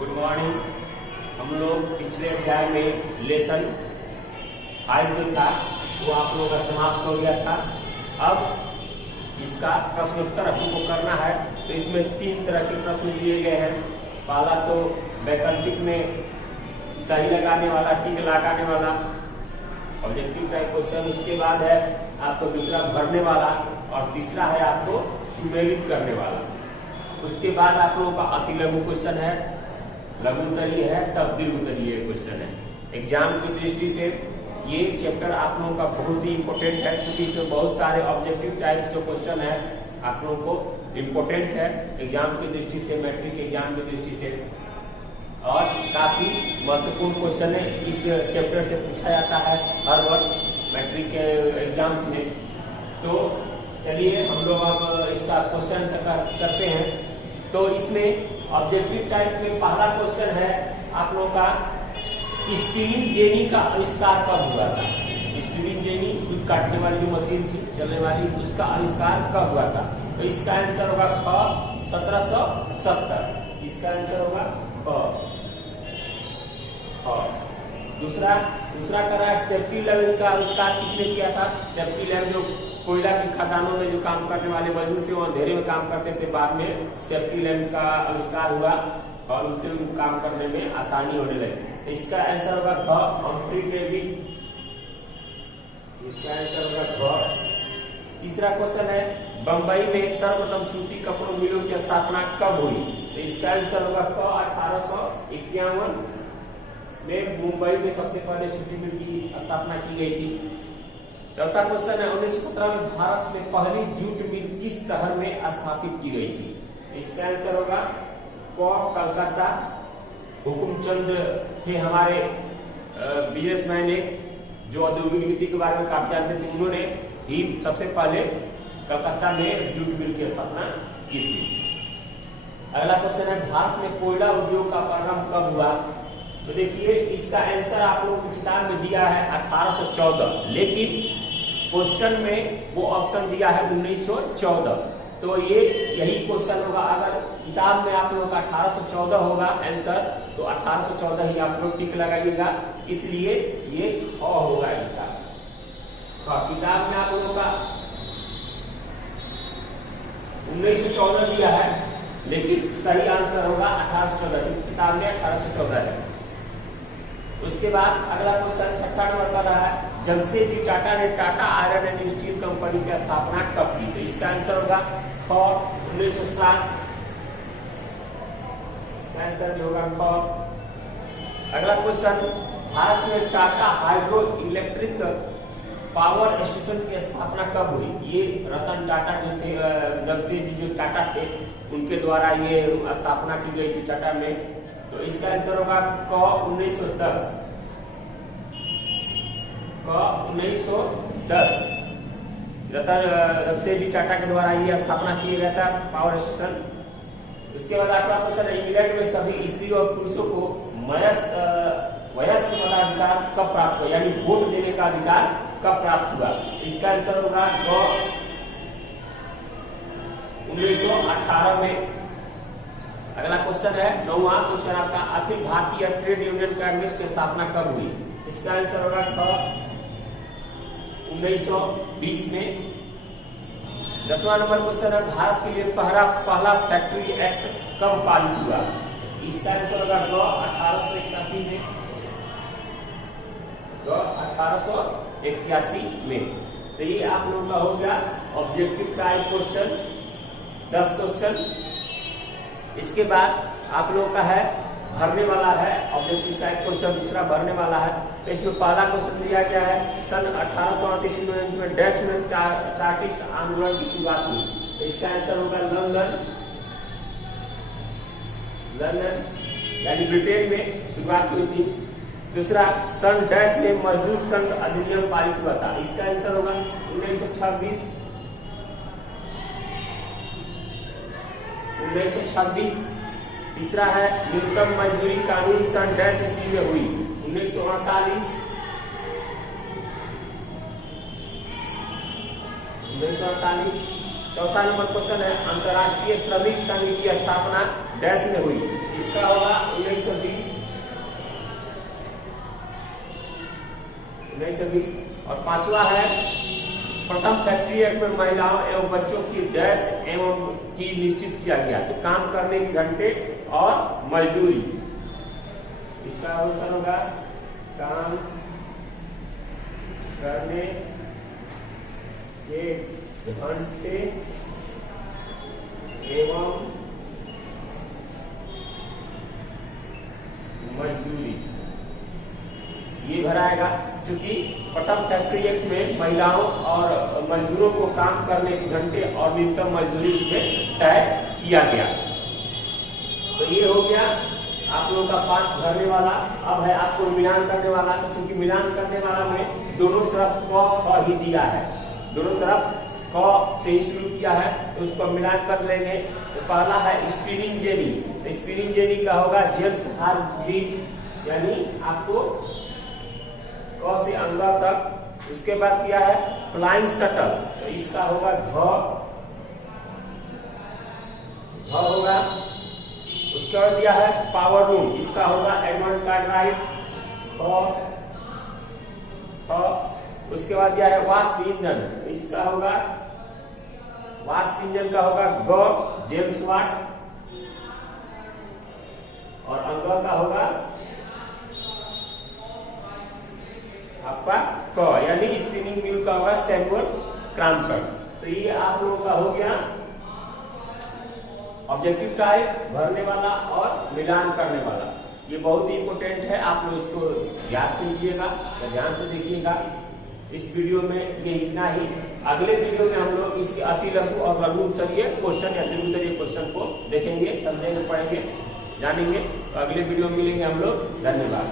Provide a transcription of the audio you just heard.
Good morning. हम लोग पिछले अध्याय में लेसन 5 जो था वो आप लोगों का समाप्त हो गया था। अब इसका प्रश्नोत्तर हमको करना है। तो इसमें 3 तरह के प्रश्न दिए गए हैं। पहला तो वैकल्पिक में सही लगाने वाला, टिक लगाने वाला ऑब्जेक्टिव टाइप क्वेश्चन। उसके बाद है आपको दूसरा भरने वाला और तीसरा है आपको सुमेलित करने वाला। उसके बाद आप लोगों का अति लघु क्वेश्चन है, लघु उत्तरीय है, तब दीर्घ उत्तरीय क्वेश्चन है। एग्जाम की दृष्टि से ये चैप्टर आप लोगों का बहुत ही इंपॉर्टेंट है, क्योंकि इसमें बहुत सारे ऑब्जेक्टिव टाइप जो क्वेश्चन है आप लोगों को इम्पोर्टेंट है एग्जाम की दृष्टि से, मैट्रिक एग्जाम की दृष्टि से, और काफी महत्वपूर्ण क्वेश्चन है। इस चैप्टर से पूछा जाता है हर वर्ष मैट्रिक के एग्जाम्स में। तो चलिए हम लोग अब इसका क्वेश्चन करते हैं। तो इसमें ऑब्जेक्टिव टाइप में पहला क्वेश्चन है आप लोगों का, स्पिनिंग जेनी का आविष्कार कब हुआ था? स्पिनिंग जेनी सूत काटने वाली जो मशीन थी चलने वाली, उसका आविष्कार कब हुआ था? तो इसका आंसर होगा ख 1770। इसका आंसर होगा ख। दूसरा कर रहा है सेफ्टी लेवल का आविष्कार किसने किया था? सेफ्टी लेवल जो कोयला की खदानों में जो काम करने वाले मजदूर थे, वो अंधेरे में काम करते थे, बाद में सेफ्टी लैम्प का आविष्कार हुआ और उनसे उनको काम करने में आसानी होने लगी। तो इसका आंसर होगा ख, हम्फ्री डेवी। इसका आंसर होगा ख। तीसरा क्वेश्चन है, बंबई में सर्वप्रथम सूती कपड़ों मिलों की स्थापना कब हुई? तो इसका आंसर होगा क, 1851 में मुंबई में सबसे पहले सूती मिल की स्थापना की गई थी। चौथा क्वेश्चन है, 1917 में भारत में पहली जूट मिल किस शहर में स्थापित की गई थी? इसका आंसर होगा क, कलकत्ता। हुकुमचंद थे हमारे बिजनेसमैन, जो औद्योगिक नीति के बारे में काफी जानते थे, उन्होंने ही सबसे पहले कलकत्ता में जूट मिल की स्थापना की थी। अगला क्वेश्चन है, भारत में कोयला उद्योग का प्रारंभ कब हुआ? तो देखिए इसका आंसर आप लोगों की किताब में दिया है 1814, लेकिन क्वेश्चन में वो ऑप्शन दिया है 1914। तो ये यही क्वेश्चन होगा। अगर किताब में आप लोगों का 1814 होगा आंसर, तो 1814 ही आप लोग टिक लगाइएगा, इसलिए ये होगा इसका। किताब में आप लोगों का 1914 दिया है, लेकिन सही आंसर होगा 1814, क्योंकि किताब में 1814 है। उसके बाद अगला क्वेश्चन 6ठा नंबर का रहा है, जमशेदजी टाटा ने Tata iron and steel company की स्थापना कब की? तो इसका आंसर होगा ख, 1907। इसका आंसर जो होगा ख। अगला क्वेश्चन, भारत में Tata hydro electric power station की स्थापना कब हुई? ये रतन टाटा जो थे, जमशेदजी जो टाटा थे, उनके द्वारा ये स्थापना की गई थी टाटा में। तो इसका आंसर होगा क, 1910। क, 1910 रतन जमशेदजी टाटा के द्वारा ये स्थापना किया गया था पावर स्टेशन। उसके बाद आपका क्वेश्चन है, इंग्लैंड में सभी स्त्री और पुरुषों को वयस्क मताधिकार कब प्राप्त हुआ, यानी वोट देने का अधिकार कब प्राप्त हुआ? इसका आंसर होगा क, 1918 में। अगला क्वेश्चन है 9वां क्वेश्चन आपका, अखिल भारतीय ट्रेड यूनियन कांग्रेस की स्थापना कब हुई? इसका आंसर होगा ख, 1920 में। 10वां नंबर क्वेश्चन है, भारत के लिए पहला फैक्ट्री एक्ट कब पारित हुआ? इसका आंसर होगा ग, 1881 में। 1881 में। तो ये आप लोगों का हो गया ऑब्जेक्टिव टाइप क्वेश्चन, 10 क्वेश्चन। इसके बाद आप लोगों का है भरने वाला है ऑब्जेक्टिव टाइप क्वेश्चन, दूसरा भरने वाला है। तो इसमें पहला क्वेश्चन दिया गया है, सन 1838 में डैश में चार्टिस्ट आंदोलन की शुरुआत हुई? तो इसका आंसर होगा लंदन, यानी ब्रिटेन में शुरुआत हुई थी। दूसरा, सन डैश में मजदूर संघ अधिनियम पारित हुआ था? इसका आंसर होगा 1926। 1926। तीसरा है, न्यूनतम मजदूरी कानून सन डैश ईस्वी में हुई? 1948। 1948। चौथा नंबर क्वेश्चन है, अंतर्राष्ट्रीय श्रमिक संघ की स्थापना डैश में हुई। इसका होगा 1920। और पांचवा है, प्रथम फैक्ट्री एक्ट में महिलाओं एवं बच्चों की डैश एवं की निश्चित किया गया, तो काम करने के घंटे और मजदूरी। इसका आंसर होगा काम करने के घंटे एवं मजदूरी, ये भराएगा। चूंकि प्रथम फैक्ट्री एक्ट में महिलाओं और मजदूरों को काम करने के घंटे और न्यूनतम मजदूरी उसमें तय किया गया। तो ये हो गया आप लोगों का 5 भरने वाला। अब है आपको मिलान करने वाला। चूंकि मिलान करने वाला में दोनों तरफ क ख ही दिया है, दोनों तरफ क से ही शुरू किया है, तो उसको मिलान कर लेंगे। तो पहला है स्पिनिंग जेनी। तो स्पिनिंग जेनी का होगा जेम्स हार्ग्रीव्स, यानी आपको क से अंदर तक। उसके बाद किया है फ्लाइंग शटल, तो इसका होगा घ होगा। उसके बाद दिया है पावर लूम, इसका होगा एडमंड कार्टराइट। उसके बाद दिया है वाष्प इंजन, इसका होगा वाष्प इंजन का होगा ग जेम्स वाट। और अंग का होगा आपका क, यानी स्पिनिंग व्हील का होगा सैमुअल क्रॉम्पटन। तो ये आप लोगों का हो गया ऑब्जेक्टिव टाइप, भरने वाला और मिलान करने वाला। ये बहुत ही इंपॉर्टेंट है, आप लोग इसको याद कीजिएगा, ध्यान से देखिएगा। इस वीडियो में ये इतना ही। अगले वीडियो में हम लोग इसके अति लघु और लघु उत्तरीय क्वेश्चन या लघु उत्तरीय क्वेश्चन को देखेंगे, समझेंगे, पढ़ेंगे, जानेंगे। तो अगले वीडियो में मिलेंगे हम लोग। धन्यवाद।